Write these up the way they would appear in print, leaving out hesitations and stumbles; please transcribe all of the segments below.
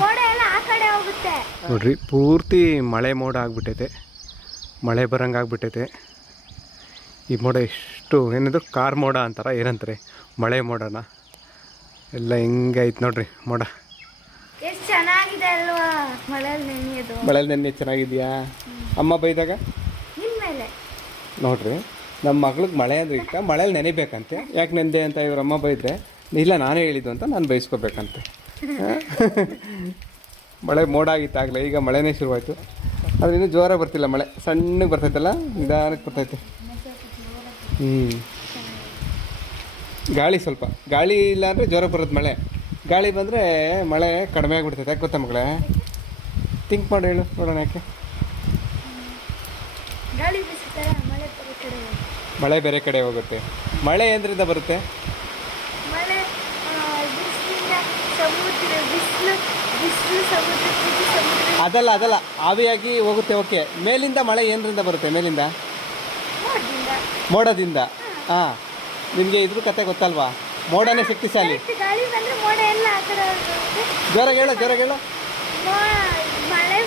ಮೋಡ ಎಲ್ಲ ಆ ಕಡೆ ಹೋಗುತ್ತೆ. ನೋಡ್ರಿ ಪೂರ್ತಿ ಮಳೆ ಮೋಡ ಆಗ್ಬಿಟ್ಟೈತೆ, ಮಳೆ ಬರಂಗೆ ಆಗ್ಬಿಟ್ಟೈತೆ. ಈ ಮೋಡ ಎಷ್ಟು ಏನದು ಕಾರ್ ಮೋಡ ಅಂತಾರ ಏನಂತಾರೆ, ಮಳೆ ಮೋಡನ ಎಲ್ಲ ಹೆಂಗೈತೆ ನೋಡ್ರಿ ಮೋಡ. ಎಷ್ಟು ಚೆನ್ನಾಗಿದೆ ಅಲ್ವಾ ಮಳೆಯಲ್ಲಿ ನೆನೆಯೋದು. ಮಳೆಯಲ್ಲಿ ನೆನ್ನೆ ಚೆನ್ನಾಗಿದೆಯಾ? ಅಮ್ಮ ಬೈದಾಗ ನಿಮ್ಮೇಲೆ ನೋಡ್ರಿ ನಮ್ಮ ಮಗಳಿಗೆ ಮಳೆ ಅಂದ್ರೆ ಇಷ್ಟ, ಮಳೇಲಿ ನೆನೆಬೇಕಂತೆ. ಯಾಕೆ ನೆಂದೆ ಅಂತ ಇವ್ರಮ್ಮ ಬೈದ್ರೆ, ಇಲ್ಲ ನಾನೇ ಹೇಳಿದ್ದು ಅಂತ ನಾನು ಬೈಸ್ಕೋಬೇಕಂತೆ. ಮಳೆ ಮೋಡ ಆಗಿತ್ತಾಗಲೇ, ಈಗ ಮಳೆನೇ ಶುರುವಾಯಿತು. ಆದರೆ ಇನ್ನೂ ಜೋರಾಗಿ ಬರ್ತಿಲ್ಲ ಮಳೆ, ಸಣ್ಣಗೆ ಬರ್ತೈತಲ್ಲ, ನಿಧಾನಕ್ಕೆ ಬರ್ತೈತೆ. ಗಾಳಿ ಸ್ವಲ್ಪ, ಗಾಳಿ ಇಲ್ಲ ಅಂದರೆ ಜೋರಾಗಿ ಬರುತ್ತೆ ಮಳೆ. ಗಾಳಿ ಬಂದರೆ ಮಳೆ ಕಡಿಮೆ ಆಗಿಬಿಡ್ತೈತೆ. ಯಾಕೆ ಗೊತ್ತಾ ಮಗಳೇ? ಥಿಂಕ್ ಮಾಡಿ ಹೇಳು ನೋಡೋಣ. ಯಾಕೆ ಗಾಳಿ ಬೀಸುತ್ತೆ, ಮಳೆ ಬೇರೆ ಕಡೆ ಹೋಗುತ್ತೆ. ಮಳೆ ಬೇರೆ ಕಡೆ ಹೋಗುತ್ತೆ. ಮಳೆ ಏನ್ರಿಂದ ಬರುತ್ತೆ? ಮಳೆ ಬಿಸಿಲಿಂದ ಸಮುದ್ರ, ಬಿಸಿಲು ಸಮುದ್ರ, ಸಮುದ್ರ ಅದಲ್ಲ ಆವಿಯಾಗಿ ಹೋಗುತ್ತೆ. ಓಕೆ, ಮೇಲಿಂದ ಮಳೆ ಏನರಿಂದ ಬರುತ್ತೆ? ಮೇಲಿಂದ ಮೋಡದಿಂದ. ಹಾಂ, ನಿಮಗೆ ಇದ್ರ ಕತೆ ಗೊತ್ತಲ್ವಾ? ಮೋಡನೇ ಶಕ್ತಿಶಾಲಿ. ಗಾಳಿ ಬಂದ್ರೆ ಮೋಡ ಎಲ್ಲ ಆ ಕಡೆ ಹೋಗುತ್ತೆ. ಜೋರಾಗಿ ಹೇಳು. ಮಳೆ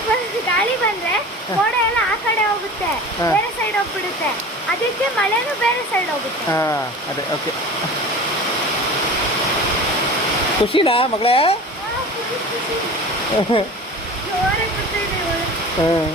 ಗಾಳಿ ಬಂದ್ರೆ ಮೋಡ ಎಲ್ಲ ಆ ಕಡೆ ಹೋಗುತ್ತೆ, ಬೇರೆ ಸೈಡ್ ಹೋಗ್ಬಿಡುತ್ತೆ. ಅದಕ್ಕೆ ಮಳೆನೂ ಬೇರೆ ಸೈಡ್ ಹೋಗುತ್ತೆ. ಹಾಂ, ಅದೇ. ಓಕೆ, ಖುಷಿನಾ ಮಗಳೇ? ಜೋರಾಗಿ ಬರ್ತಾ ಇದೆ. ಹಾಂ.